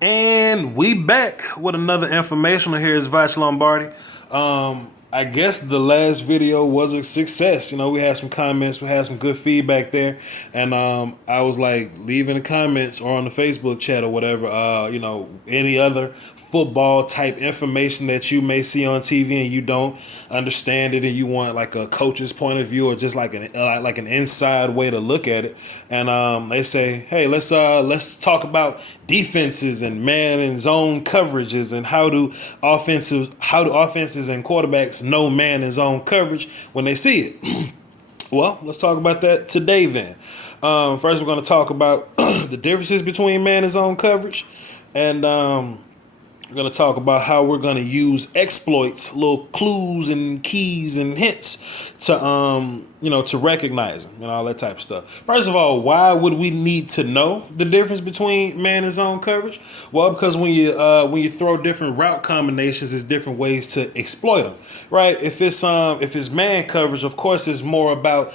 And we back with another informational. Here is Voch Lombardi. I guess the last video was a success. You know, we had some comments, we had some good feedback there, and I was like, leave in the comments or on the Facebook chat or whatever. Any other football type information that you may see on TV and you don't understand it, and you want like a coach's point of view or just like an inside way to look at it. And they say, hey, let's talk about defenses and man and zone coverages and how do offenses and quarterbacks know man and zone coverage when they see it. Well, let's talk about that today then. First, we're going to talk about the differences between man and zone coverage, and we're going to talk about how we're going to use exploits, little clues and keys and hints to recognize them and all that type of stuff. First of all, why would we need to know the difference between man and zone coverage? Well, because when you throw different route combinations, there's different ways to exploit them, right? If it's man coverage, of course, it's more about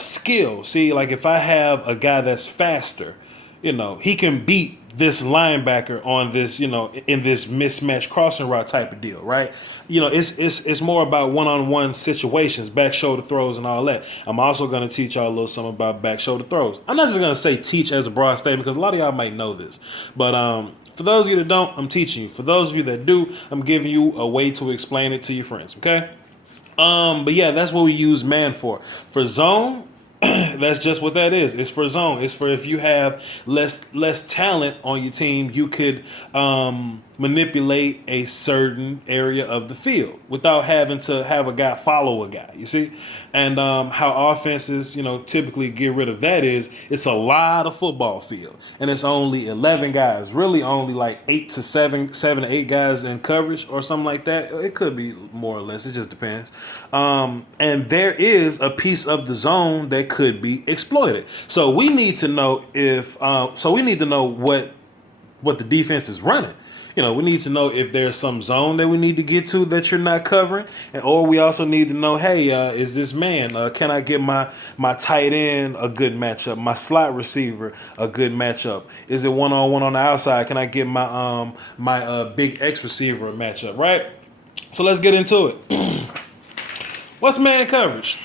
skill. See, like if I have a guy that's faster, he can beat this linebacker on this, in this mismatch crossing route type of deal, right? It's more about one-on-one situations, back shoulder throws and all that. I'm also going to teach y'all a little something about back shoulder throws. I'm not just going to say teach as a broad statement because a lot of y'all might know this, but for those of you that don't, I'm teaching you. For those of you that do, I'm giving you a way to explain it to your friends, okay? But yeah, that's what we use man for. For zone, that's just what that is. It's for zone. It's for if you have less talent on your team, you could manipulate a certain area of the field without having to have a guy follow a guy. You see, and how offenses typically get rid of that is it's a lot of football field and it's only 11 guys, really only like 7 to 8 guys in coverage or something like that. It could be more or less. It just depends. And there is a piece of the zone that could be exploited. So we need to know what the defense is running. We need to know if there's some zone that we need to get to that you're not covering, or we also need to know, hey, is this man? Can I get my tight end a good matchup? My slot receiver a good matchup? Is it one-on-one on the outside? Can I get my big X receiver a matchup? Right. So let's get into it. What's man coverage?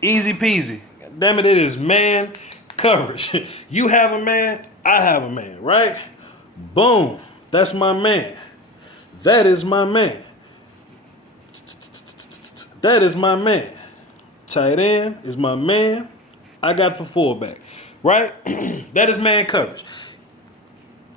Easy peasy. Damn it, it is man coverage. You have a man, I have a man, right? Boom. That's my man. That is my man. That is my man. Tight end is my man. I got the fullback, right? That is man coverage.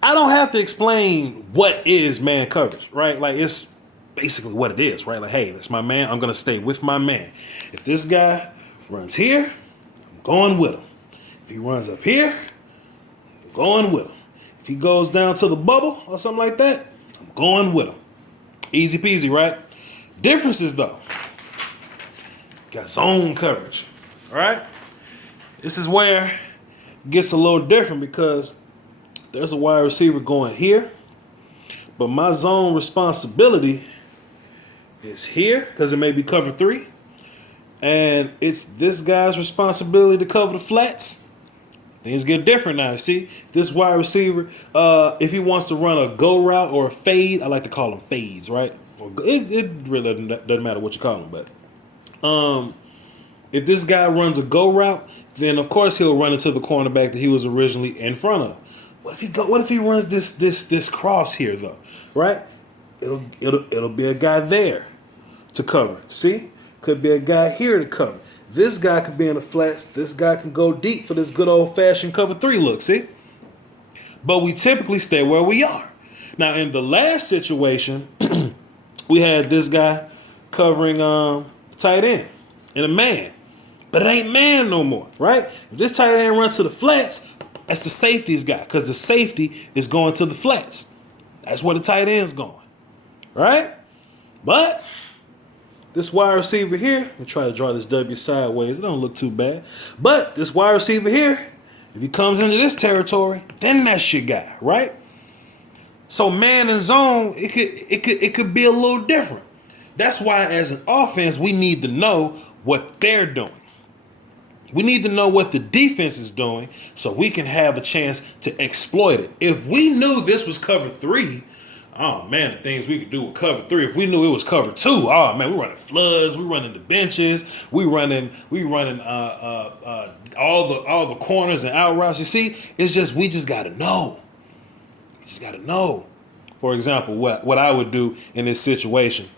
I don't have to explain what is man coverage, right? Like it's basically what it is, right? Like, hey, that's my man. I'm going to stay with my man. If this guy runs here, I'm going with him. If he runs up here, I'm going with him. If he goes down to the bubble or something like that, I'm going with him. Easy peasy, right? Differences, though. Got zone coverage, all right? This is where it gets a little different because there's a wide receiver going here, but my zone responsibility is here because it may be cover 3, and it's this guy's responsibility to cover the flats. Things get different now. See, this wide receiver, if he wants to run a go route or a fade, I like to call them fades, right? It really doesn't matter what you call them, but if this guy runs a go route, then of course he'll run into the cornerback that he was originally in front of. What if he runs this cross here though, right? It'll be a guy there to cover. See, could be a guy here to cover. This guy could be in the flats. This guy can go deep for this good old-fashioned cover 3 look, see? But we typically stay where we are. Now, in the last situation, we had this guy covering tight end and a man. But it ain't man no more, right? If this tight end runs to the flats, that's the safety's guy because the safety is going to the flats. That's where the tight end's going, right? But this wide receiver here, let me try to draw this W sideways. It don't look too bad. But this wide receiver here, if he comes into this territory, then that's your guy, right? So man and zone, it could be a little different. That's why as an offense, we need to know what they're doing. We need to know what the defense is doing so we can have a chance to exploit it. If we knew this was cover 3, oh man, the things we could do with cover 3. If we knew it was cover 2, oh man, we running floods, we running the benches, we running all the corners and out routes. You see, it's just we just gotta know. We just gotta know. For example, what I would do in this situation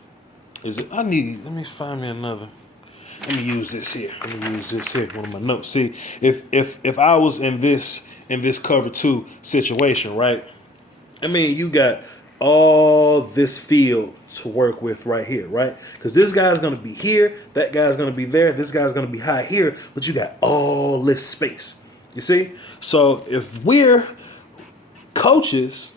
is let me find me another. Let me use this here. One of my notes. See, if I was in this cover 2 situation, right? I mean, you got all this field to work with right here, right? Because this guy's gonna be here, that guy's gonna be there, this guy's gonna be high here, but you got all this space. You see? So if we're coaches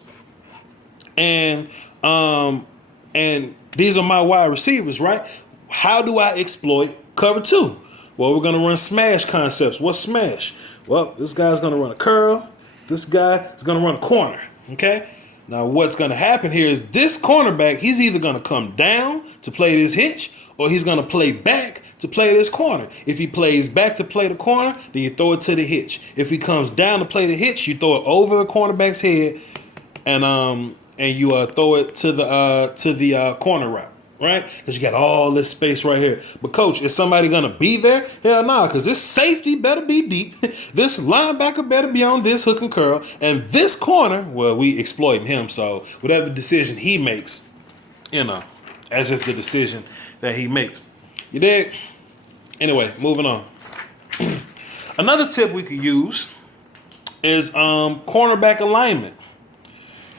and these are my wide receivers, right? How do I exploit cover 2? Well, we're going to run smash concepts. What's smash? Well, this guy's going to run a curl. This guy is going to run a corner. Okay? Now, what's going to happen here is this cornerback, he's either going to come down to play this hitch or he's going to play back to play this corner. If he plays back to play the corner, then you throw it to the hitch. If he comes down to play the hitch, you throw it over the cornerback's head and you throw it to the corner route. Right? Because you got all this space right here. But, coach, is somebody going to be there? Hell no, because this safety better be deep. This linebacker better be on this hook and curl. And this corner, well, we exploiting him. So whatever decision he makes, that's just the decision that he makes. You dig? Anyway, moving on. Another tip we could use is cornerback alignment.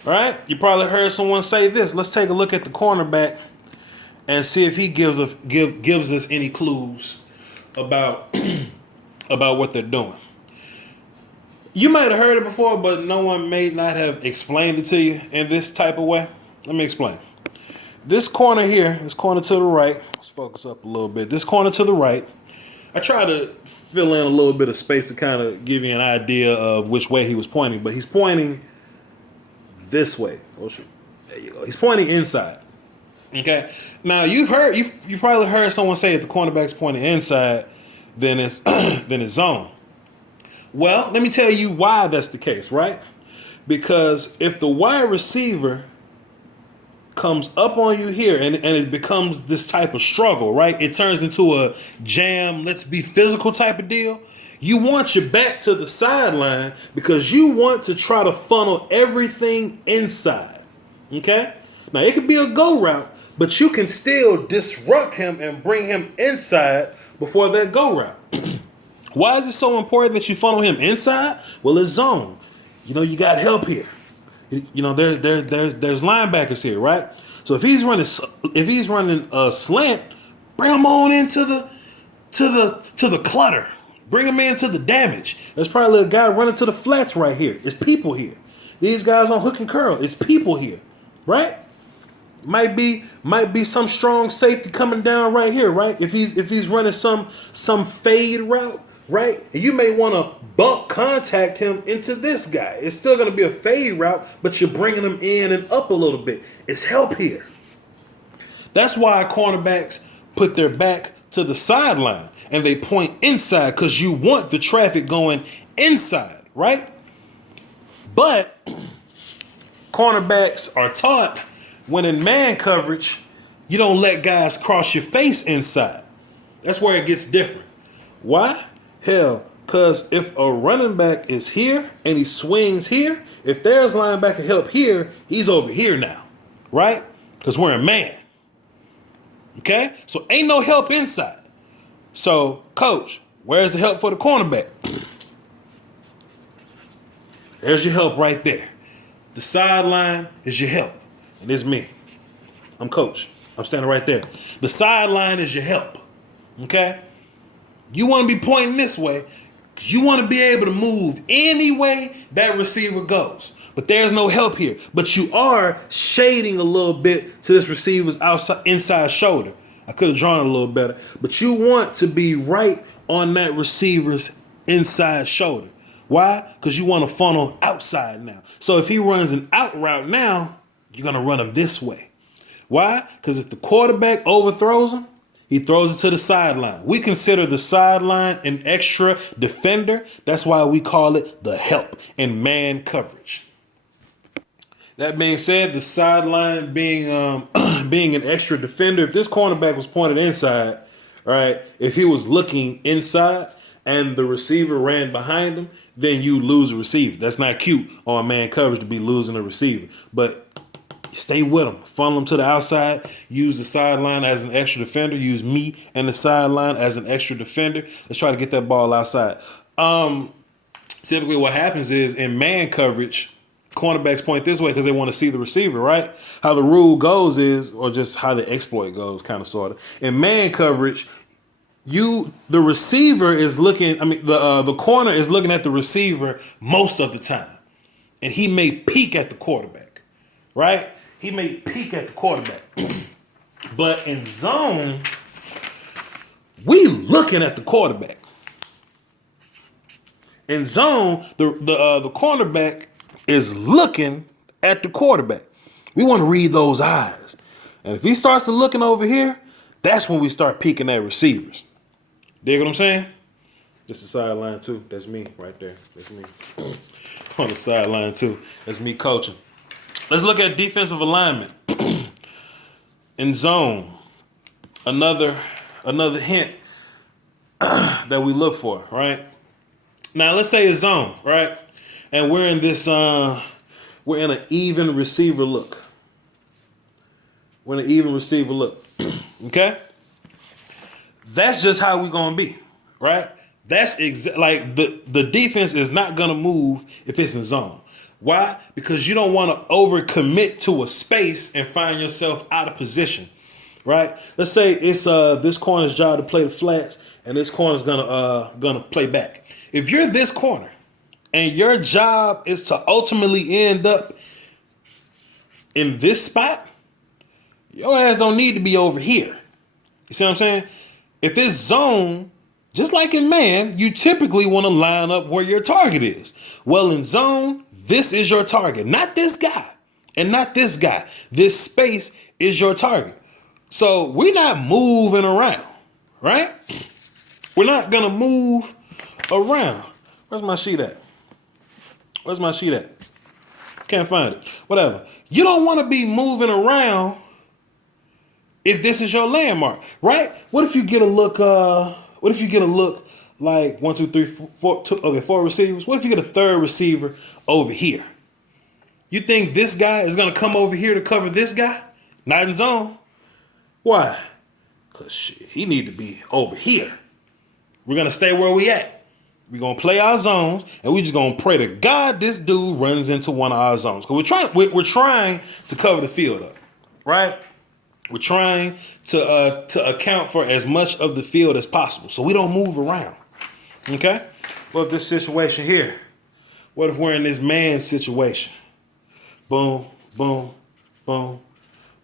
All right? You probably heard someone say this. Let's take a look at the cornerback and see if he gives us any clues about what they're doing. You might have heard it before, but no one may not have explained it to you in this type of way. Let me explain. This corner here, this corner to the right, let's focus up a little bit. This corner to the right, I try to fill in a little bit of space to kind of give you an idea of which way he was pointing, but he's pointing this way. Oh, shoot. There you go. He's pointing inside. Okay. Now you probably heard someone say if the cornerback's pointing inside, then it's zone. Well, let me tell you why that's the case, right? Because if the wide receiver comes up on you here and it becomes this type of struggle, right? It turns into a jam, let's be physical type of deal. You want your back to the sideline because you want to try to funnel everything inside. Okay? Now it could be a go route, but you can still disrupt him and bring him inside before that go route. Why is it so important that you funnel him inside? Well, it's zone. You got help here. There's linebackers here, right? So if he's running a slant, bring him on into the clutter. Bring him into the damage. There's probably a guy running to the flats right here. It's people here. These guys on hook and curl. It's people here, right? Might be some strong safety coming down right here, right? If he's running some fade route, right? And you may want to bump contact him into this guy. It's still going to be a fade route, but you're bringing him in and up a little bit. It's help here. That's why cornerbacks put their back to the sideline and they point inside because you want the traffic going inside, right? But cornerbacks are taught when in man coverage, you don't let guys cross your face inside. That's where it gets different. Why? Hell, because if a running back is here and he swings here, if there's linebacker help here, he's over here now, right? Because we're a man. Okay? So ain't no help inside. So, coach, where's the help for the cornerback? There's your help right there. The sideline is your help. And it's me. I'm coach. I'm standing right there. The sideline is your help. Okay? You want to be pointing this way. You want to be able to move any way that receiver goes. But there's no help here. But you are shading a little bit to this receiver's inside shoulder. I could have drawn it a little better. But you want to be right on that receiver's inside shoulder. Why? Because you want to funnel outside now. So if he runs an out route now, you're going to run him this way. Why? Because if the quarterback overthrows him, He throws it to the sideline. We consider the sideline an extra defender. That's why we call it the help in man coverage. That being said, the sideline being being an extra defender, if this cornerback was pointed inside, right, if he was looking inside and the receiver ran behind him, then you lose a receiver. That's not cute on man coverage to be losing a receiver. But stay with him. Funnel him to the outside. Use the sideline as an extra defender. Use me and the sideline as an extra defender. Let's try to get that ball outside. Typically what happens is in man coverage, cornerbacks point this way because they want to see the receiver, right? How the rule goes is, or just how the exploit goes, kind of, sort of. In man coverage, the receiver is looking, the corner is looking at the receiver most of the time. And he may peek at the quarterback, right? He may peek at the quarterback. But in zone, we looking at the quarterback. In zone, the cornerback is looking at the quarterback. We want to read those eyes. And if he starts to looking over here, that's when we start peeking at receivers. Dig what I'm saying? Just the sideline too. That's me right there. That's me. On the sideline too. That's me coaching. Let's look at defensive alignment. In zone, another hint that we look for, right? Now let's say it's zone, right? And we're in this, we're in an even receiver look. We're in an even receiver look. Okay? That's just how we're going to be, right? That's like the defense is not going to move if it's in zone. Why? Because you don't want to overcommit to a space and find yourself out of position, right? Let's say it's this corner's job to play the flats and this corner's gonna play back. If you're this corner, and your job is to ultimately end up in this spot, your ass don't need to be over here. You see what I'm saying? If it's zone, just like in man, you typically want to line up where your target is. Well, in zone, this is your target, not this guy and not this guy. This space is your target. So we're not moving around, right? We're not going to move around. Where's my sheet at? Where's my sheet at? Can't find it. Whatever. You don't want to be moving around if this is your landmark, right? What if you get a look? What if you get a look like 1, 2, 3, 4? Okay, 4 receivers. What if you get a third receiver over here? You think this guy is gonna come over here to cover this guy? Not in zone. Why? Cause he need to be over here. We're gonna stay where we at. We're going to play our zones, and we're just going to pray to God this dude runs into one of our zones. Because we're trying to cover the field up, right? We're trying to account for as much of the field as possible so we don't move around, okay? What if this situation here? What if we're in this man situation? Boom, boom, boom,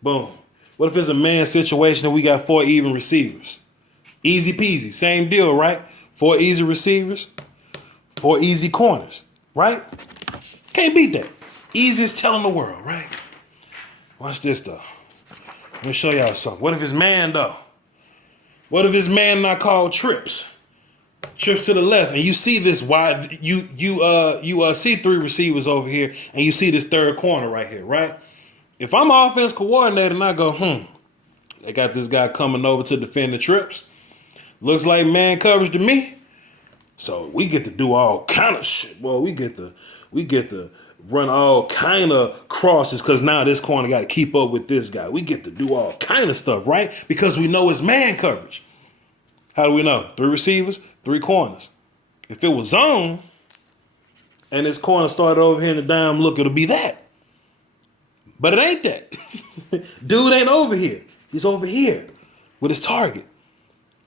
boom. What if it's a man situation and we got 4 even receivers? Easy peasy, same deal, right? 4 easy receivers, 4 easy corners, right? Can't beat that. Easiest tell in the world, right? Watch this, though. Let me show y'all something. What if it's man, though? What if it's man not called trips? Trips to the left, and you see this wide. You see 3 receivers over here, and you see this third corner right here, right? If I'm an offense coordinator and I go, they got this guy coming over to defend the trips. Looks like man coverage to me. So we get to do all kind of shit. Well, we get to run all kind of crosses because now this corner got to keep up with this guy. We get to do all kind of stuff, right? Because we know it's man coverage. How do we know? 3 receivers, 3 corners. If it was zone and this corner started over here in the dime look, it'll be that. But it ain't that. Dude ain't over here. He's over here with his target.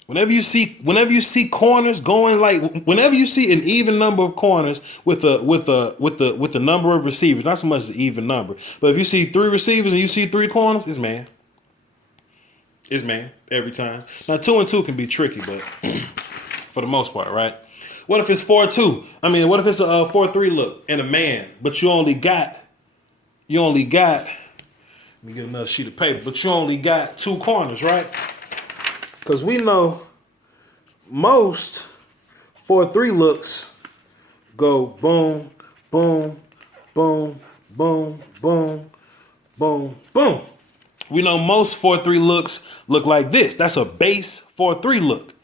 Whenever you see corners going like, whenever you see an even number of corners with the number of receivers, not so much the even number, but if you see 3 receivers and you see 3 corners, it's man. It's man every time. Now 2 and 2 can be tricky, but for the most part, right? What if it's 4-2? I mean, what if it's a 4-3 look and a man, but you only got. Let me get another sheet of paper, but you only got 2 corners, right? Because we know most 4-3 looks go boom, boom, boom, boom, boom, boom, boom. We know most 4-3 looks look like this. That's a base 4-3 look.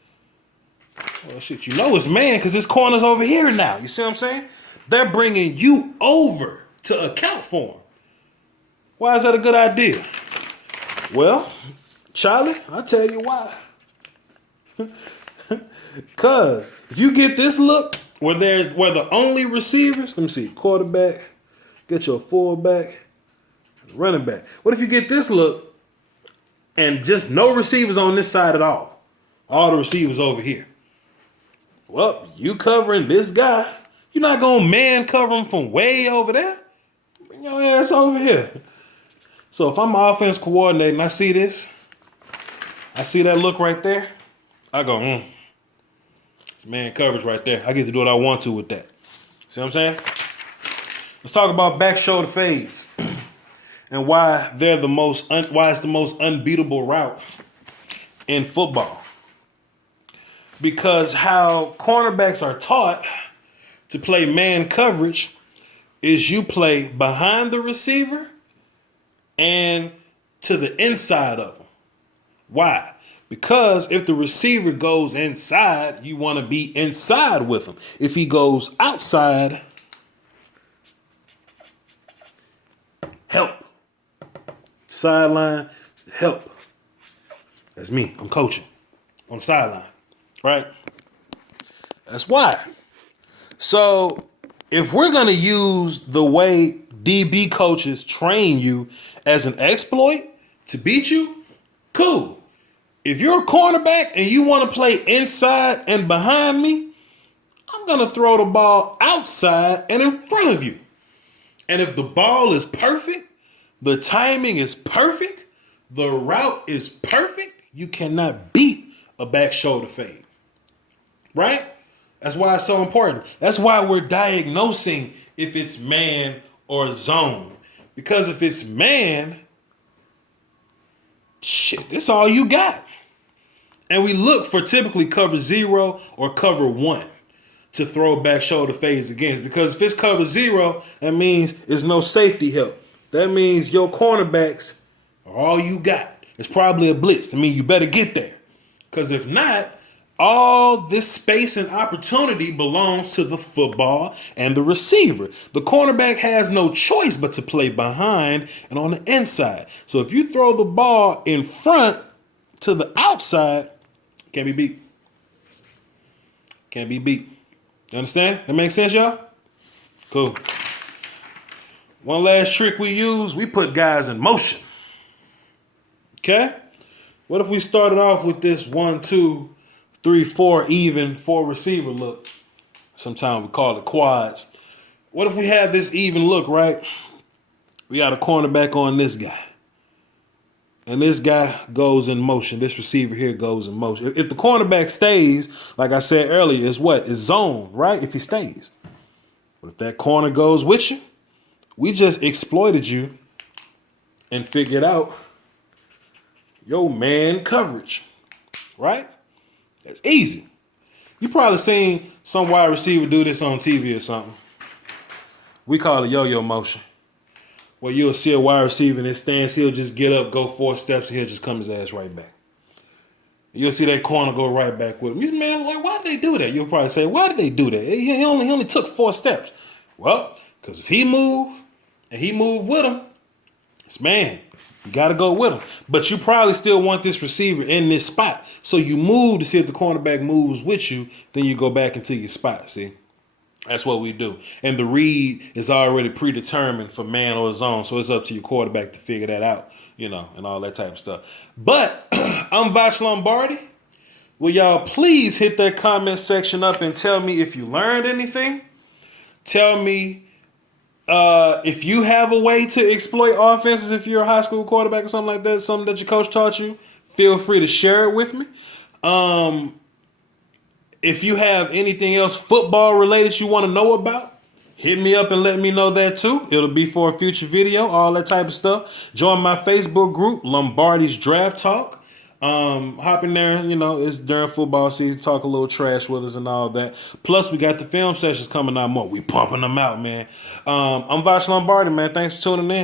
Well, shit, you know it's man because this corner's over here now. You see what I'm saying? They're bringing you over to account for them. Why is that a good idea? Well, Charlie, I'll tell you why. Because if you get this look where the only receivers, let me see, quarterback, get your fullback, running back. What if you get this look and just no receivers on this side at all? All the receivers over here. Well, you covering this guy. You're not going to man cover him from way over there. Bring your ass over here. So if I'm an offense coordinator and I see this, I see that look right there, I go, it's man coverage right there. I get to do what I want to with that. See what I'm saying? Let's talk about back shoulder fades and why they're why it's the most unbeatable route in football. Because how cornerbacks are taught to play man coverage is you play behind the receiver and to the inside of them. Why? Because if the receiver goes inside, you want to be inside with him. If he goes outside, help. Sideline, help. That's me. I'm coaching on the sideline. Right? That's why. So if we're going to use the way DB coaches train you as an exploit to beat you, cool. If you're a cornerback and you want to play inside and behind me, I'm going to throw the ball outside and in front of you. And if the ball is perfect, the timing is perfect, the route is perfect, you cannot beat a back shoulder fade. Right? That's why it's so important. That's why we're diagnosing if it's man or zone. Because if it's man, shit, that's all you got. And we look for typically cover 0 or cover 1 to throw back shoulder fades against. Because if it's cover 0, that means there's no safety help. That means your cornerbacks are all you got. It's probably a blitz. I mean, you better get there. Because if not, all this space and opportunity belongs to the football and the receiver. The cornerback has no choice but to play behind and on the inside. So if you throw the ball in front to the outside, can't be beat. Can't be beat. You understand? That makes sense, y'all? Cool. One last trick we use, we put guys in motion. Okay? What if we started off with this 1, 2, 3, 4 even 4 receiver look? Sometimes we call it quads. What if we have this even look, right? We got a cornerback on this guy. And this guy goes in motion. This receiver here goes in motion. If the cornerback stays, like I said earlier, is what? It's zone, right? If he stays. But if that corner goes with you, we just exploited you and figured out your man coverage, right? That's easy. You probably seen some wide receiver do this on TV or something. We call it yo-yo motion. Where you'll see a wide receiver in his stance, he'll just get up, go 4 steps, and he'll just come his ass right back. You'll see that corner go right back with him. You say, man, like, why did they do that? You'll probably say, why did they do that? He only took 4 steps. Well, because if he moved and he moved with him, it's man. You got to go with him. But you probably still want this receiver in this spot. So you move to see if the cornerback moves with you. Then you go back into your spot, see? That's what we do. And the read is already predetermined for man or zone. So it's up to your quarterback to figure that out, and all that type of stuff. But I'm Voch Lombardi. Will y'all please hit that comment section up and tell me if you learned anything? Tell me if you have a way to exploit offenses if you're a high school quarterback or something like that, something that your coach taught you. Feel free to share it with me. If you have anything else football related you want to know about, hit me up and let me know that too. It'll be for a future video, all that type of stuff. Join my Facebook group, Lombardi's Draft Talk. Hop in there, it's during football season, talk a little trash with us and all that. Plus, we got the film sessions coming out more. We pumping them out, man. I'm Voch Lombardi, man. Thanks for tuning in.